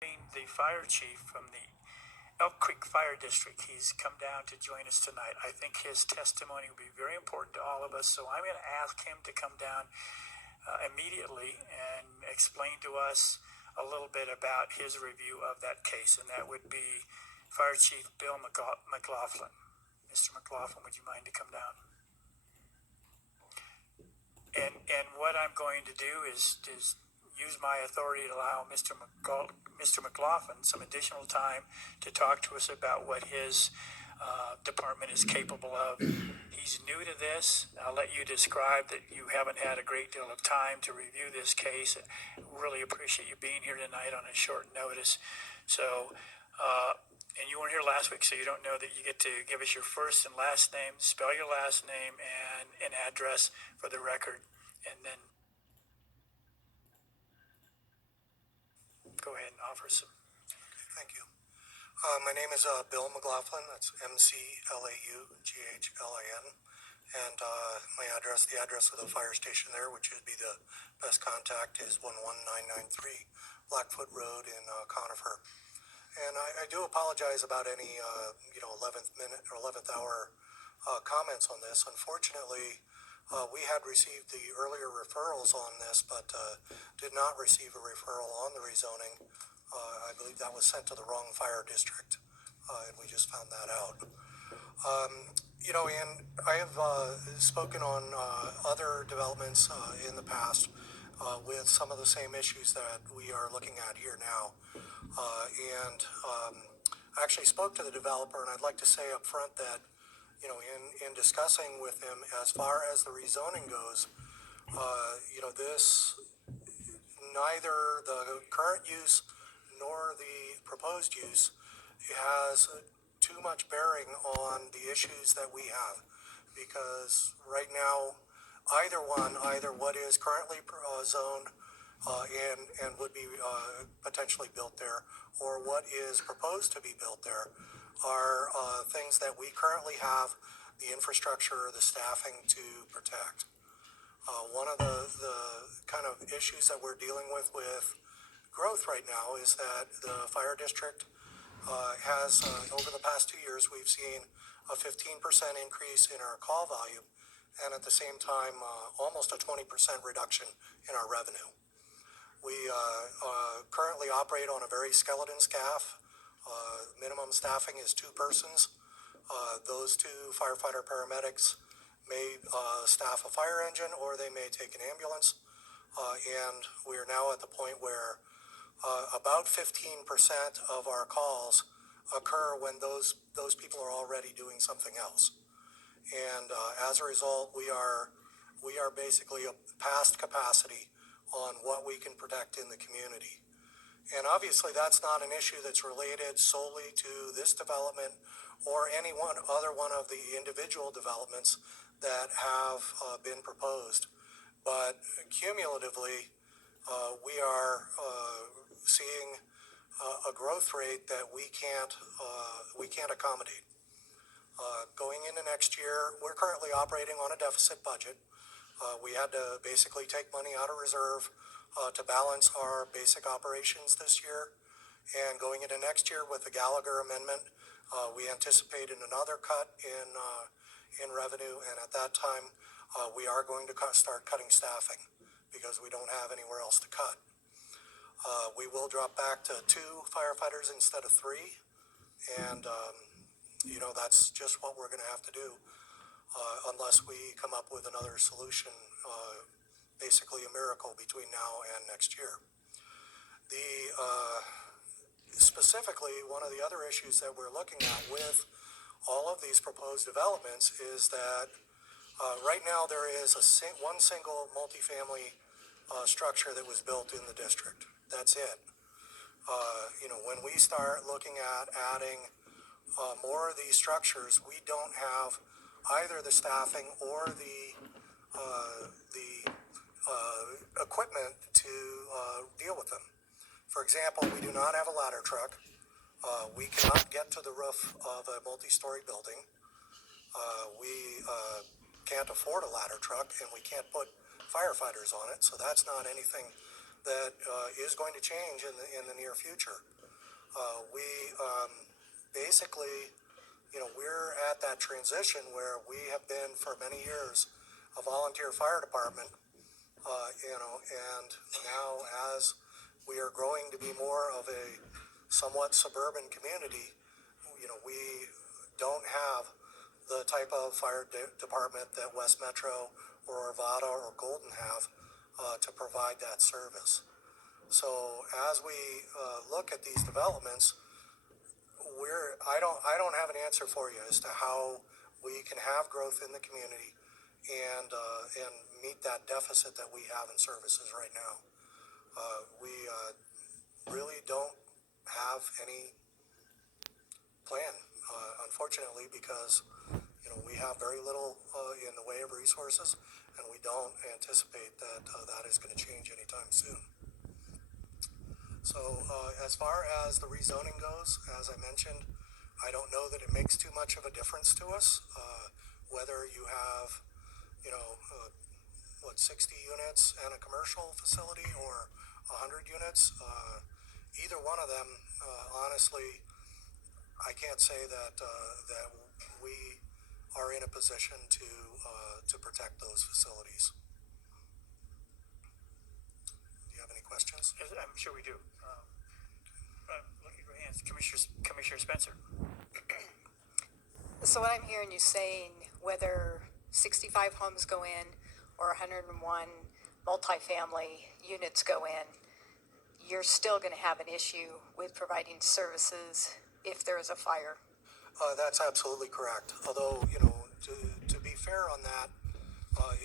The fire chief from the Elk Creek Fire District. He's come down to join us tonight. I think his testimony will be very important to all of us, so I'm going to ask him to come down immediately and explain to us a little bit about his review of that case, and that would be Fire Chief Bill McLaughlin. Mr. McLaughlin, would you mind to come down? And what I'm going to do is use my authority to allow Mr. McLaughlin some additional time to talk to us about what his department is capable of. He's new to this. I'll let you describe that you haven't had a great deal of time to review this case. Really appreciate you being here tonight on a short notice. So, and you weren't here last week, so you don't know that you get to give us your first and last name, spell your last name, and an address for the record, and then go ahead and offer some. Okay, thank you. My name is Bill McLaughlin. That's McLaughlin. And my address, the address of the fire station there, which would be the best contact, is 11993 Blackfoot Road in Conifer. And I do apologize about any 11th minute or 11th hour comments on this. Unfortunately, we had received the earlier referrals on this, but did not receive a referral on the rezoning. I believe that was sent to the wrong fire district, and we just found that out. And I have spoken on other developments in the past with some of the same issues that we are looking at here now. And I actually spoke to the developer, and I'd like to say up front that, in discussing with him as far as the rezoning goes, this, neither the current use nor the proposed use has too much bearing on the issues that we have, because right now, either what is currently zoned and would be potentially built there, or what is proposed to be built there, are things that we currently have the infrastructure or the staffing to protect. One of the kind of issues that we're dealing with growth right now is that the fire district has, over the past 2 years, we've seen a 15% increase in our call volume, and at the same time, almost a 20% reduction in our revenue. We currently operate on a very skeleton staff. Minimum staffing is 2 persons. Those 2 firefighter paramedics may staff a fire engine, or they may take an ambulance. And we are now at the point where about 15% of our calls occur when those people are already doing something else. And as a result, we are basically past capacity on what we can protect in the community. And obviously that's not an issue that's related solely to this development or any other one of the individual developments that have been proposed. But cumulatively, we are seeing a growth rate that we can't accommodate. Going into next year, we're currently operating on a deficit budget. We had to basically take money out of reserve to balance our basic operations this year. And going into next year with the Gallagher amendment, we anticipated another cut in revenue, and at that time, we are going to start cutting staffing because we don't have anywhere else to cut. We will drop back to 2 firefighters instead of 3, and that's just what we're going to have to do unless we come up with another solution, basically a miracle between now and next year. Specifically, one of the other issues that we're looking at with all of these proposed developments is that right now there is one single multifamily structure that was built in the district. That's it. When we start looking at adding more of these structures, we don't have either the staffing or the equipment to deal with them. For example, we do not have a ladder truck. We cannot get to the roof of a multi-story building. We can't afford a ladder truck, and we can't put firefighters on it, so that's not anything that is going to change in the near future. We basically, we're at that transition where we have been for many years a volunteer fire department, and now as we are growing to be more of a somewhat suburban community, we don't have the type of fire department that West Metro or Arvada or Golden have to provide that service. So as we look at these developments, I don't have an answer for you as to how we can have growth in the community and meet that deficit that we have in services right now. We really don't have any plan, unfortunately, because we have very little in the way of resources, and we don't anticipate that that is going to change anytime soon. So as far as the rezoning goes, as I mentioned, I don't know that it makes too much of a difference to us, whether you have, 60 units and a commercial facility or 100 units. Either one of them, honestly, I can't say that we are in a position to protect those facilities. Do you have any questions? Yes, I'm sure we do. Look at your hands, Commissioner Spencer. So what I'm hearing you saying, whether 65 homes go in or 101 multifamily units go in, you're still going to have an issue with providing services if there is a fire. That's absolutely correct. Although, to be fair on that,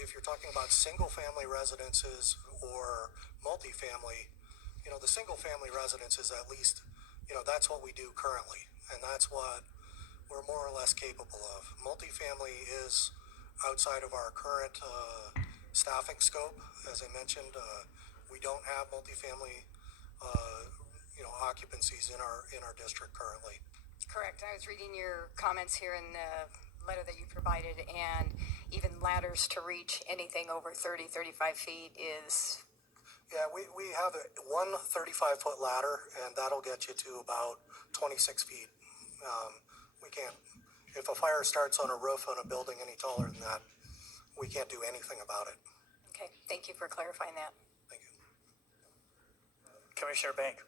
if you're talking about single-family residences or multifamily, the single-family residences, at least, that's what we do currently, and that's what we're more or less capable of. Multifamily is outside of our current staffing scope. As I mentioned, we don't have multifamily, occupancies in our district currently. Correct. I was reading your comments here in the letter that you provided, and even ladders to reach anything over 30, 35 feet is... Yeah, we have one 35-foot ladder, and that'll get you to about 26 feet. We can't, if a fire starts on a roof on a building any taller than that, we can't do anything about it. Okay, thank you for clarifying that. Thank you. Commissioner Bank.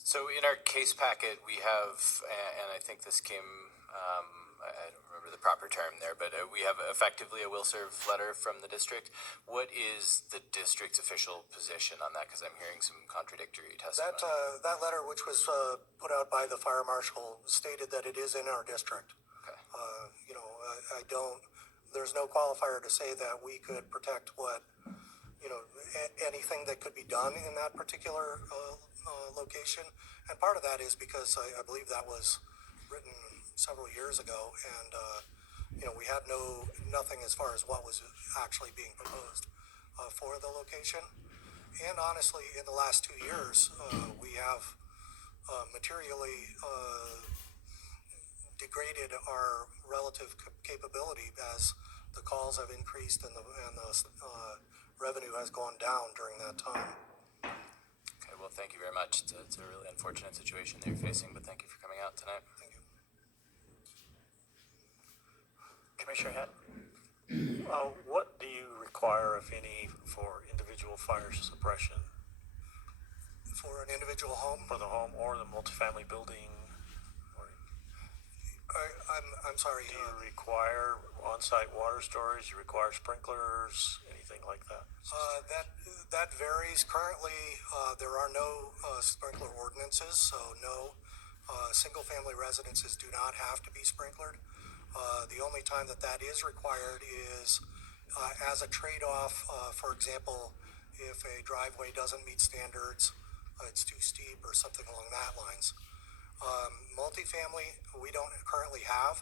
So in our case packet, we have, and I think this came, I don't remember the proper term there, but we have effectively a will serve letter from the district. What is the district's official position on that? Because I'm hearing some contradictory testimony. That letter, which was put out by the fire marshal, stated that it is in our district. Okay. I don't, there's no qualifier to say that we could protect what, anything that could be done in that particular location. And part of that is because I believe that was written several years ago, and we had nothing as far as what was actually being proposed for the location. And honestly, in the last 2 years, we have materially degraded our relative capability as the calls have increased and the revenue has gone down during that time. Okay, well, thank you very much. It's a really unfortunate situation that you're facing, but thank you for coming out tonight. Thank you. Commissioner Hatton. What do you require, if any, for individual fire suppression? For an individual home? For the home or the multifamily building? I'm sorry. Do you require on-site water storage? Do you require sprinklers? Anything like that? That varies. Currently, there are no sprinkler ordinances, so no. Single-family residences do not have to be sprinklered. The only time that is required is as a trade-off. For example, if a driveway doesn't meet standards, it's too steep or something along that lines. Multifamily, we don't currently have,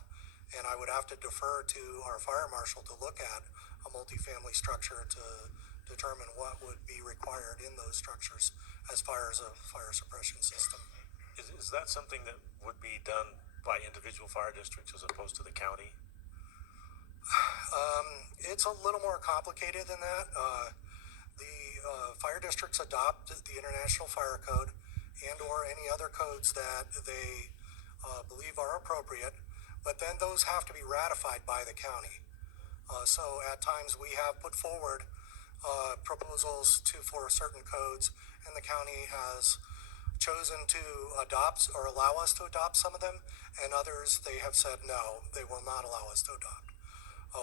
and I would have to defer to our fire marshal to look at a multifamily structure to determine what would be required in those structures as far as a fire suppression system. Is that something that would be done by individual fire districts as opposed to the county? It's a little more complicated than that. fire districts adopt the International Fire Code and or any other codes that they believe are appropriate, but then those have to be ratified by the county. So at times we have put forward proposals for certain codes, and the county has chosen to adopt or allow us to adopt some of them, and others they have said no, they will not allow us to adopt.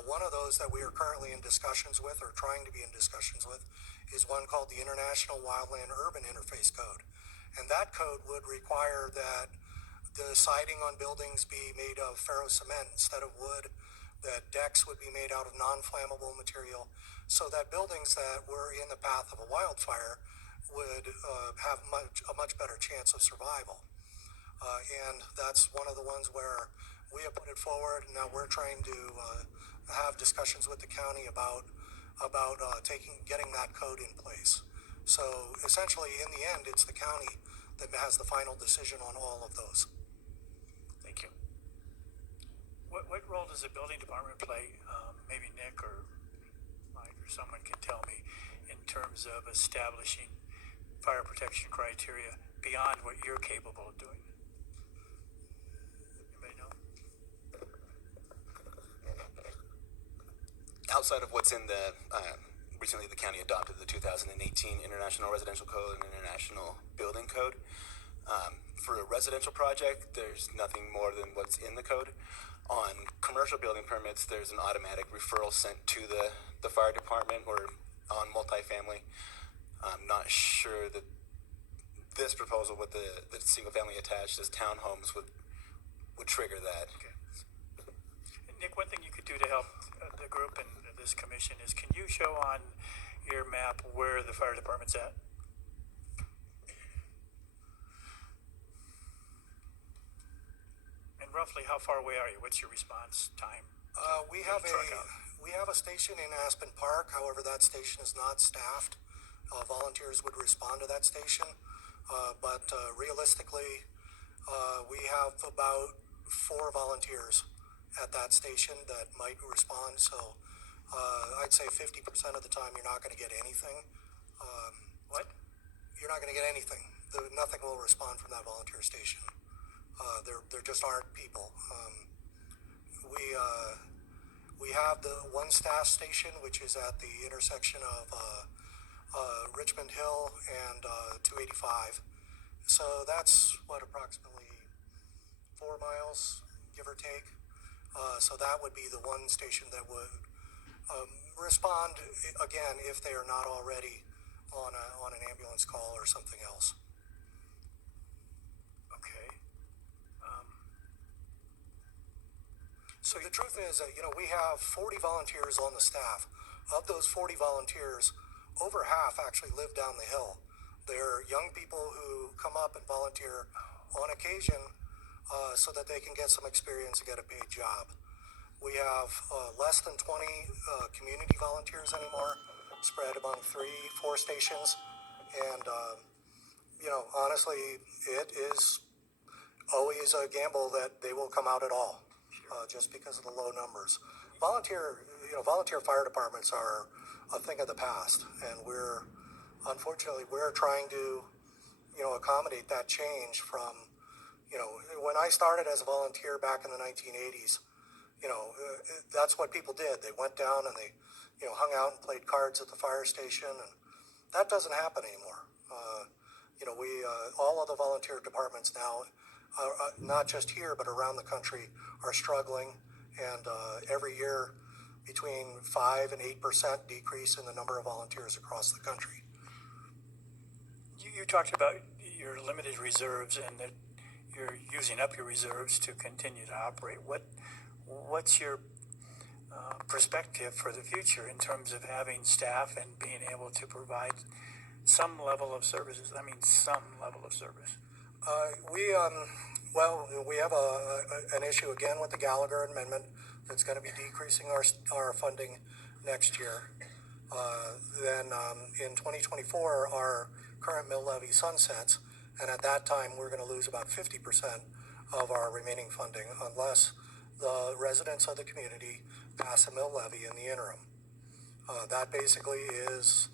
One of those that we are currently in discussions with, or trying to be in discussions with, is one called the International Wildland Urban Interface Code. And that code would require that the siding on buildings be made of ferro cement instead of wood, that decks would be made out of non-flammable material, so that buildings that were in the path of a wildfire would have a much better chance of survival. And that's one of the ones where we have put it forward, and now we're trying to have discussions with the county about getting that code in place. So essentially, in the end, it's the county that has the final decision on all of those. Thank you. What role does the building department play? Maybe Nick or Mike or someone can tell me in terms of establishing fire protection criteria beyond what you're capable of doing. Anybody know? Outside of what's in the, recently the county adopted the 2018 International Residential Code and International Building Code. For a residential project, there's nothing more than what's in the code. On commercial building permits, there's an automatic referral sent to the fire department, or on multifamily. I'm not sure that this proposal with the single family attached as townhomes would trigger that. Okay. Nick, one thing you could do to help the group and this commission is, can you show on your map where the fire department's at? And roughly how far away are you? What's your response time? We have a station in Aspen Park. However, that station is not staffed. Volunteers would respond to that station, but realistically, we have about 4 volunteers at that station that might respond. So I'd say 50% of the time you're not going to get anything. What? You're not going to get anything. Nothing will respond from that volunteer station. There just aren't people. We have the one staff station, which is at the intersection of Richmond Hill and 285. So that's approximately 4 miles, give or take. So that would be the one station that would respond again if they are not already on an ambulance call or something else. Okay. So the truth is that, we have 40 volunteers on the staff. Of those 40 volunteers, over half actually live down the hill. They're young people who come up and volunteer on occasion so that they can get some experience and get a paid job. We have less than 20 community volunteers anymore, spread among 3-4 stations. And, honestly, it is always a gamble that they will come out at all, just because of the low numbers. Volunteer fire departments are a thing of the past, and unfortunately we're trying to, accommodate that change from, when I started as a volunteer back in the 1980s, that's what people did. They went down and they, hung out and played cards at the fire station, and that doesn't happen anymore. All of the volunteer departments now, not just here but around the country, are struggling, and every year between 5 and 8% decrease in the number of volunteers across the country. You talked about your limited reserves and that you're using up your reserves to continue to operate. What's your perspective for the future in terms of having staff and being able to provide some level of services? I mean, some level of service. We have an issue again with the Gallagher Amendment that's going to be decreasing our funding next year. Then in 2024, our current mill levy sunsets, and at that time we're going to lose about 50% of our remaining funding unless the residents of the community pass a mill levy in the interim. That basically is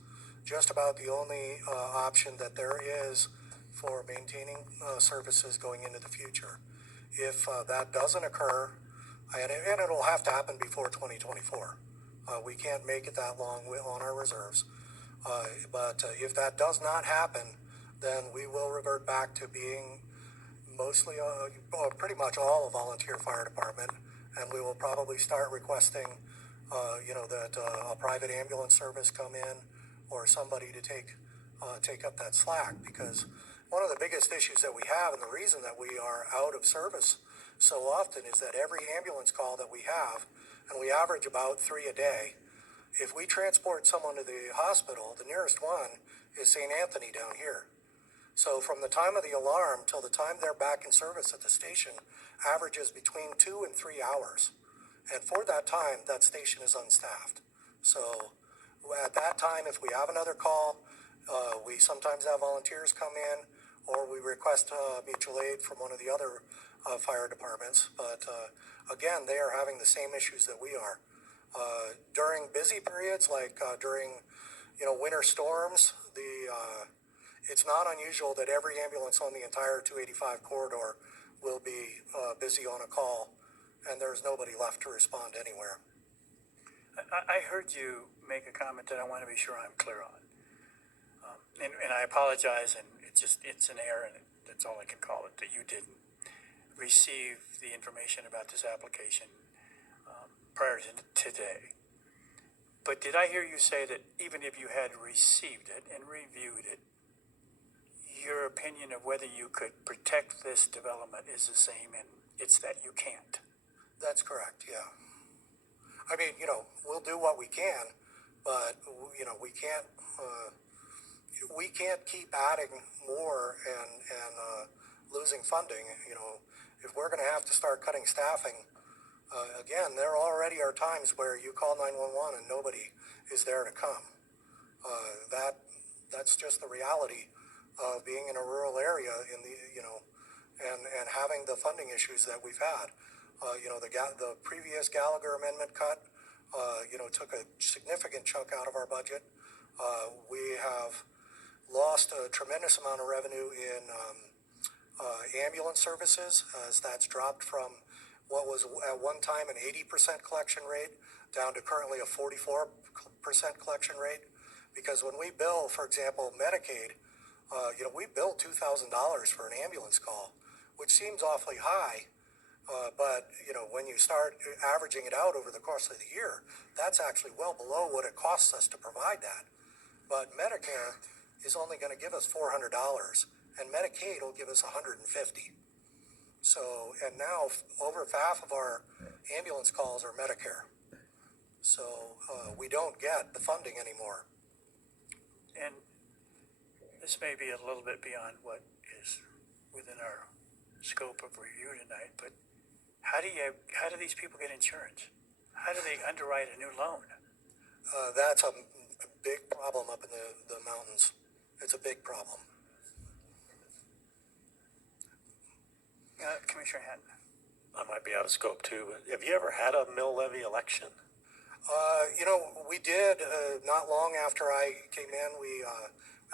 just about the only option that there is for maintaining services going into the future. If that doesn't occur, and it'll have to happen before 2024, we can't make it that long on our reserves. But if that does not happen, then we will revert back to being mostly, pretty much all a volunteer fire department, and we will probably start requesting, that a private ambulance service come in or somebody to take up that slack, because one of the biggest issues that we have, and the reason that we are out of service so often, is that every ambulance call that we have, and we average about 3 a day, if we transport someone to the hospital, the nearest one is St. Anthony down here. So from the time of the alarm till the time they're back in service at the station averages between 2 and 3 hours. And for that time, that station is unstaffed. So at that time, if we have another call, we sometimes have volunteers come in, or we request mutual aid from one of the other fire departments. But again, they are having the same issues that we are. During busy periods, like during winter storms, it's not unusual that every ambulance on the entire 285 corridor will be busy on a call, and there's nobody left to respond anywhere. I heard you make a comment that I want to be sure I'm clear on. And I apologize, and it's an error, and that's all I can call it, that you didn't receive the information about this application prior to today. But did I hear you say that even if you had received it and reviewed it, your opinion of whether you could protect this development is the same, and it's that you can't? That's correct, yeah. I mean, we'll do what we can, but, we can't keep adding more and losing funding. If we're going to have to start cutting staffing, again, there already are times where you call 911 and nobody is there to come. That's just the reality of being in a rural area and having the funding issues that we've had. The previous Gallagher amendment cut, took a significant chunk out of our budget. We have lost a tremendous amount of revenue in ambulance services, as that's dropped from what was at one time an 80% collection rate down to currently a 44% collection rate. Because when we bill, for example, Medicaid, we bill $2,000 for an ambulance call, which seems awfully high. But when you start averaging it out over the course of the year, that's actually well below what it costs us to provide that. But Medicare is only going to give us $400, and Medicaid will give us $150. So, and now over half of our ambulance calls are Medicare. So we don't get the funding anymore. And this may be a little bit beyond what is within our scope of review tonight, but how do these people get insurance? How do they underwrite a new loan? That's a big problem up in the mountains. It's a big problem. Commissioner Hatton. I might be out of scope too, but have you ever had a mill levy election? We did not long after I came in. We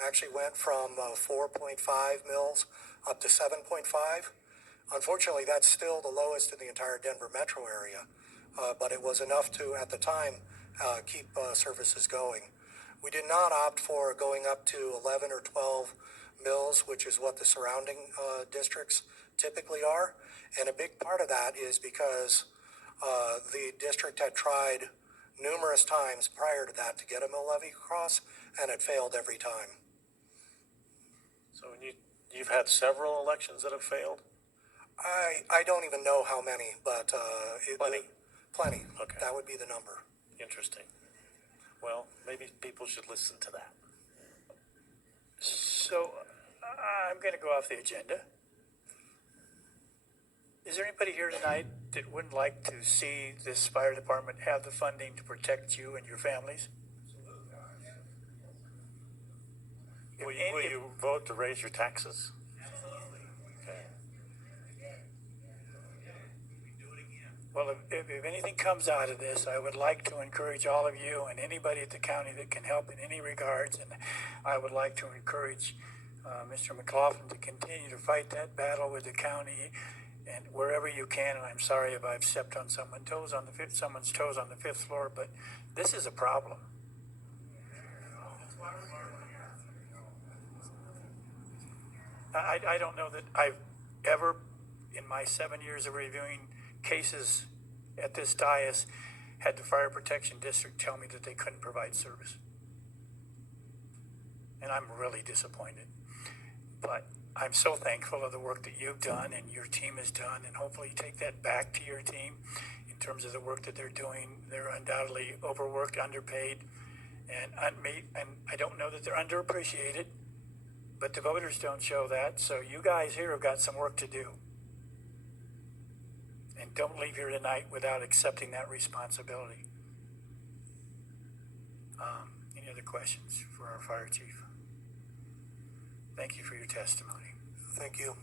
actually went from 4.5 mils up to 7.5. Unfortunately, that's still the lowest in the entire Denver metro area, but it was enough to, at the time, keep services going. We did not opt for going up to 11 or 12 mils, which is what the surrounding districts typically are. And a big part of that is because the district had tried numerous times prior to that to get a mill levy across, and it failed every time. So you've had several elections that have failed? I don't even know how many, but Plenty? Plenty. Okay. That would be the number. Interesting. Well, maybe people should listen to that. So I'm going to go off the agenda. Is there anybody here tonight that wouldn't like to see this fire department have the funding to protect you and your families? Will you vote to raise your taxes? Absolutely. Okay. Well, if anything comes out of this, I would like to encourage all of you and anybody at the county that can help in any regards, and I would like to encourage Mr. McLaughlin to continue to fight that battle with the county and wherever you can. And I'm sorry if I've stepped on someone's toes on the fifth floor, but this is a problem. I don't know that I've ever, in my 7 years of reviewing cases at this dais, had the Fire Protection District tell me that they couldn't provide service. And I'm really disappointed. But I'm so thankful of the work that you've done and your team has done, and hopefully you take that back to your team in terms of the work that they're doing. They're undoubtedly overworked, underpaid, and I don't know that they're underappreciated, but the voters don't show that. So you guys here have got some work to do. And don't leave here tonight without accepting that responsibility. Any other questions for our fire chief? Thank you for your testimony. Thank you.